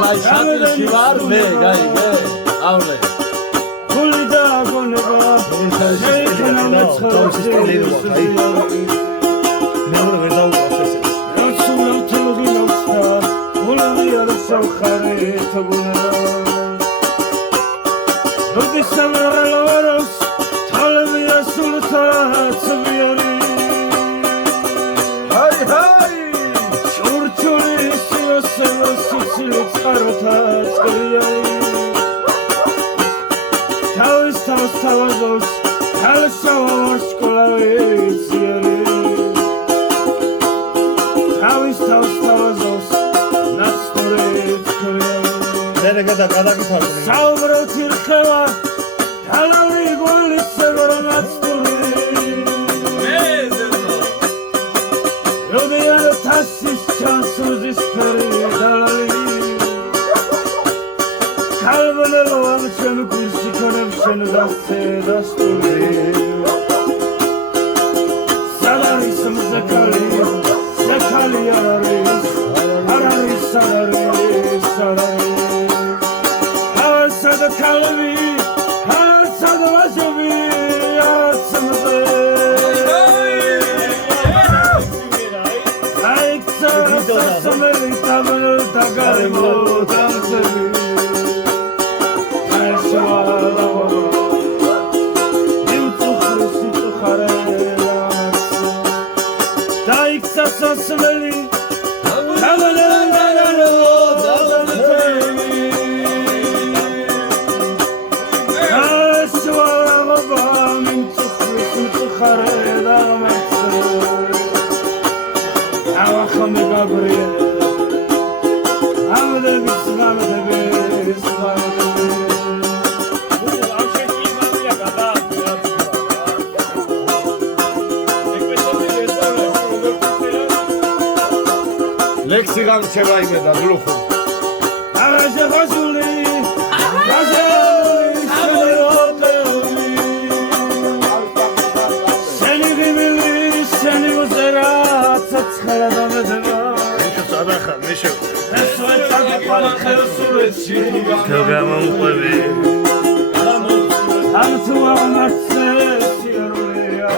მაი შატილში ვარ მე გაიგე ავნე გული და გონება შეიქმნა მეცხრე მე ვერ დავუყავს ეს რაცუნავ თელოგინავსა გული არ სამხარე თგუნა როდი სამრალოს თალები ასულთა ცვიარი ჰაი ჩურჩული სიოსელო სიცილი წყაროთა წყლიანი თავის თავაზობს თალსავა ვარსკვლავი ძიერი თავის თავაზობს ნაცნობი წყლიანი და გადაგიფარგლე საუბრობთ ირხევა თალავი გული სევრონაცტული როდიან თასის ჩანსუზის ფერი დალალი ქალბნელო ამ შენ გულში ქონებ შენ დასე დასტული სალარის მზაკალი ზაკალი არის ავსად ქალები ავსად ვაჟები ავსმზე Tagaremo dansevi Aishwala Nimtu khrusitu kharela Taiksa sasmeli Tagaremo dansevi Aishwala Nimtu khrusitu kharela Awakhame Gabriel ლექსი გამრჩება იმე და გლუხო აღაშე ხაშული შენი გიმილი შენი მოზერა ცეცხლა დამედება სადახა მეშო ეს ვეცადი ხალხურეთში გამომყვები ამ თუ ამაცე სიარულია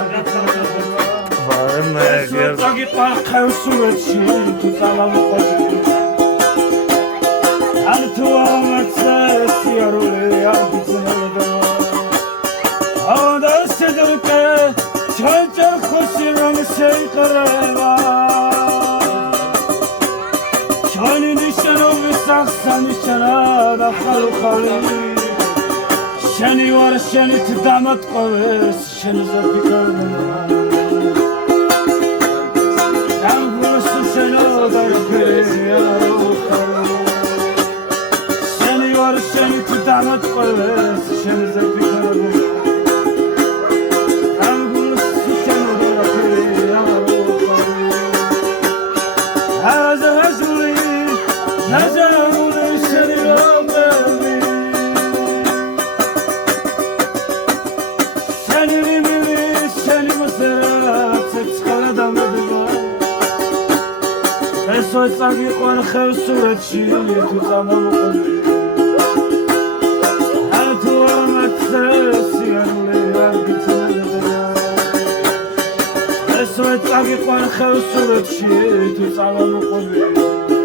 ვარმა გერ ვეცადი ხალხურეთში თუ წამომყვები ამ თუ ამაცე სიარულია აუდა შედრკე ჩაჭა ხოში რომ შეიყრება Hani nişanı saksa nişana da xalı Şeni var şeni damat qoves şeni zapikardım Tam burası şeni odar Şeni var şeni damat qoves şeni zapikardım Tam burası şeni odar Nazarul seni romeli Seni rimili seni mzerat Seçkala damedva Eso etsagi qon xevsuretshi Tu zamamqoli Altu amatse siyarule Argitsanedva Eso etsagi qon xevsuretshi Tu zamamqoli